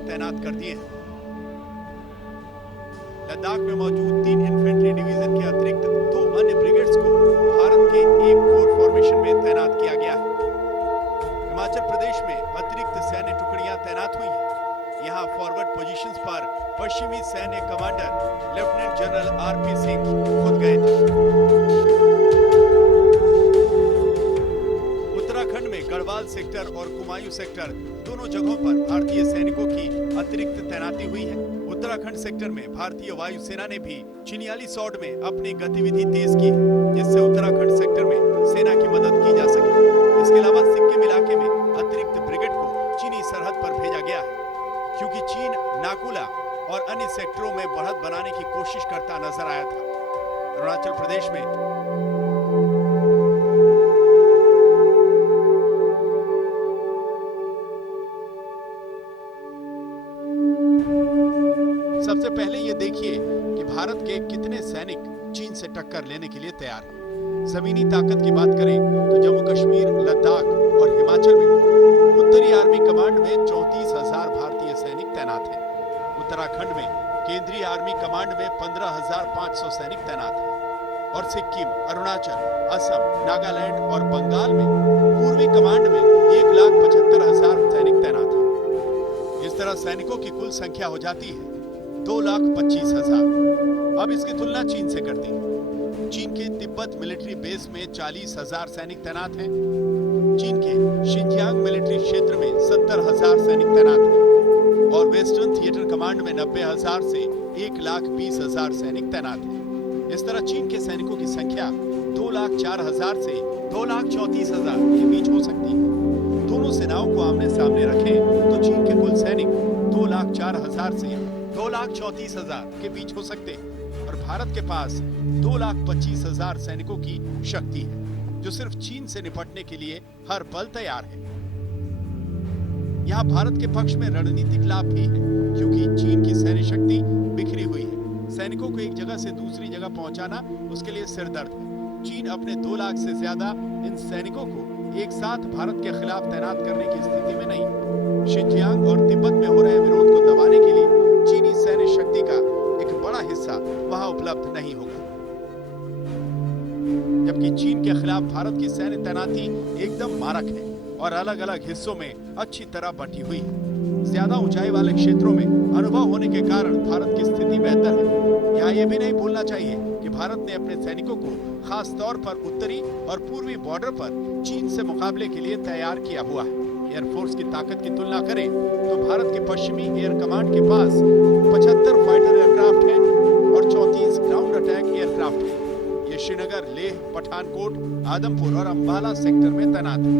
सैनिक तैनात कर दिए हैं। लद्दाख में मौजूद 3 इन्फेंट्री डिवीजन के अतिरिक्त 2 अन्य ब्रिगेड्स को भारत के एक कोर फॉर्मेशन में तैनात किया गया है। हिमाचल प्रदेश में अतिरिक्त सैन्य टुकड़ियां तैनात हुई हैं। यहां फॉरवर्ड पोजीशंस पर पश्चिमी सैन्य commander lieutenant general RP Singh खुद गए थे। उत्तराखंड में गढ़वाल सेक्टर और कुमायूं सेक्टर दोनों जगहों पर भारतीय सैनिकों की अतिरिक्त तैनाती हुई है। उत्तराखंड सेक्टर में भारतीय वायुसेना ने भी चिन्याली सौड में अपनी गतिविधि तेज की है, जिससे उत्तराखंड सेक्टर में सेना की मदद की जा सके। इसके अलावा सिक्किम इलाके में अतिरिक्त ब्रिगेड को चीनी सरहद पर भेजा गया है, क्योंकि चीन नाकुला और अन्य सेक्टरों में बढ़त बनाने की कोशिश करता नजर आया था। अरुणाचल प्रदेश में सबसे पहले ये देखिए कि भारत के कितने सैनिक चीन से टक्कर लेने के लिए तैयार हैं। जमीनी ताकत की बात करें तो जम्मू कश्मीर, लद्दाख और हिमाचल में उत्तरी आर्मी कमांड में 34,000 भारतीय सैनिक तैनात हैं। उत्तराखंड में केंद्रीय आर्मी कमांड में 15,500 सैनिक तैनात हैं और सिक्किम, अरुणाचल, असम, नागालैंड और बंगाल में पूर्वी कमांड में 1,75,000 सैनिक तैनात हैं। इस तरह सैनिकों की कुल संख्या हो जाती है 2,25,000। अब इसकी तुलना चीन से करते हैं। चीन के तिब्बत मिलिट्री बेस में 40,000 सैनिक तैनात हैं। चीन के शिनजियांग मिलिट्री क्षेत्र में 70,000 सैनिक तैनात हैं और वेस्टर्न थिएटर कमांड में 90,000 से 1,20,000 सैनिक तैनात हैं। इस तरह चीन के सैनिकों की संख्या 2,04,000 से 2,34,000 के बीच हो सकती है। दोनों सेनाओं को आमने सामने रखें तो चीन के कुल सैनिक 2,04,000 से 2,34,000 के बीच हो सकते हैं और भारत के पास 2,25,000 सैनिकों की शक्ति है, जो सिर्फ चीन से निपटने के लिए हर पल तैयार है। यहाँ भारत के पक्ष में रणनीतिक लाभ भी है, क्योंकि चीन की सैन्य शक्ति बिखरी हुई है। सैनिकों को एक जगह से दूसरी जगह पहुंचाना उसके लिए सिरदर्द है। चीन अपने 2 लाख से ज्यादा इन सैनिकों को एक साथ भारत के खिलाफ तैनात करने की स्थिति में नहीं। शिनजियांग और तिब्बत में हो रहे विरोध को दबाने के लिए चीनी सैन्य शक्ति का एक बड़ा हिस्सा वहां उपलब्ध नहीं होगा। जबकि चीन के खिलाफ भारत की सैन्य तैनाती एकदम मारक है और अलग अलग हिस्सों में अच्छी तरह बंटी हुई है। ज्यादा ऊंचाई वाले क्षेत्रों में अनुभव होने के कारण भारत की स्थिति बेहतर है। यहाँ ये भी नहीं भूलना चाहिए कि भारत ने अपने सैनिकों को खास तौर पर उत्तरी और पूर्वी बॉर्डर पर चीन से मुकाबले के लिए तैयार किया हुआ है। एयरफोर्स की ताकत की तुलना करें तो भारत के पश्चिमी एयर कमांड के पास 75 फाइटर एयरक्राफ्ट हैं और 34 ग्राउंड अटैक एयरक्राफ्ट हैं। ये श्रीनगर, लेह, पठानकोट, आदमपुर और अंबाला सेक्टर में तैनात है।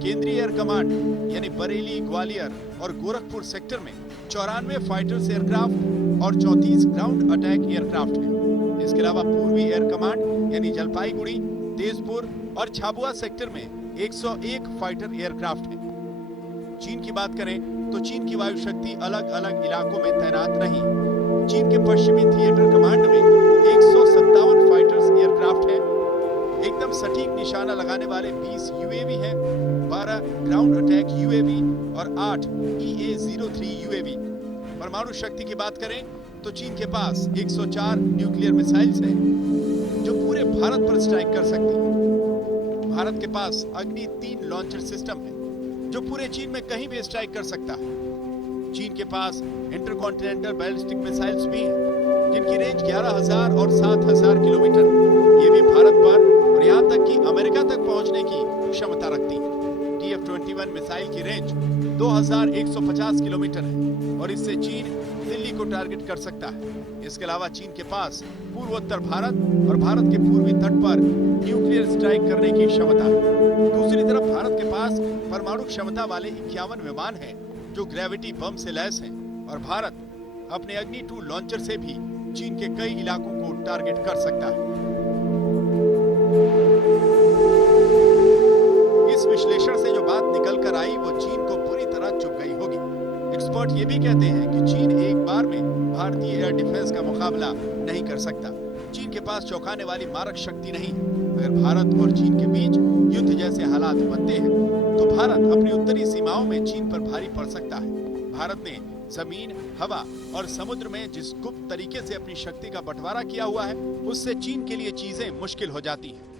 केंद्रीय एयर कमांड यानी बरेली, ग्वालियर और गोरखपुर सेक्टर में 94 फाइटर्स एयरक्राफ्ट और 34 ग्राउंड अटैक एयरक्राफ्ट हैं। इसके अलावा पूर्वी एयर कमांड यानी जलपाईगुड़ी, तेजपुर और झाबुआ सेक्टर में 101 फाइटर एयरक्राफ्ट हैं। चीन की बात करें तो चीन की वायु शक्ति अलग अलग इलाकों में तैनात रही। चीन के पश्चिमी थिएटर कमांड में 157 फाइटर्स एयरक्राफ्ट हैं, एकदम सटीक निशाना लगाने वाले 20 यूएवी हैं, 12 ग्राउंड अटैक यूएवी और 8 EA-03 यूएवी। परमाणु शक्ति की बात करें तो चीन के पास 104 न्यूक्लियर मिसाइल्स हैं, जो पूरे भारत पर स्ट्राइक कर सकती हैं। भारत के पास अग्नि 3 लॉन्चर सिस्टम है, जो पूरे चीन में कहीं भी स्ट्राइक कर सकता है। चीन के पास इंटरकॉन्टिनेंटल बैलिस्टिक मिसाइल्स भी हैं, जिनकी रेंज 11,000 और 7,000 किलोमीटर। ये भी भारत पर और यहाँ तक कि अमेरिका तक पहुंचने की क्षमता रखती है। TF-21 मिसाइल की रेंज 2,150 किलोमीटर है और इससे चीन दिल्ली को टारगेट कर सकता है। इसके अलावा चीन के पास पूर्वोत्तर भारत और भारत के पूर्वी तट पर न्यूक्लियर स्ट्राइक करने की क्षमता है। दूसरी तरफ भारत के पास परमाणु क्षमता वाले 51 विमान हैं, जो ग्रेविटी बम से लैस हैं और भारत अपने अग्नि 2 लॉन्चर से भी चीन के कई इलाकों को टारगेट कर सकता है। इस विश्लेषण से जो बात निकल कर आई वो चीन को पूरी तरह चुभ गई होगी। एक्सपर्ट ये भी कहते हैं कि चीन एक बार में भारतीय एयर डिफेंस का मुकाबला नहीं कर सकता। चीन के पास चौंकाने वाली मारक शक्ति नहीं है। अगर भारत और चीन के बीच युद्ध जैसे हालात बनते हैं तो भारत अपनी उत्तरी सीमाओं में चीन पर भारी पड़ सकता है। भारत ने जमीन, हवा और समुद्र में जिस गुप्त तरीके से अपनी शक्ति का बंटवारा किया हुआ है, उससे चीन के लिए चीजें मुश्किल हो जाती हैं।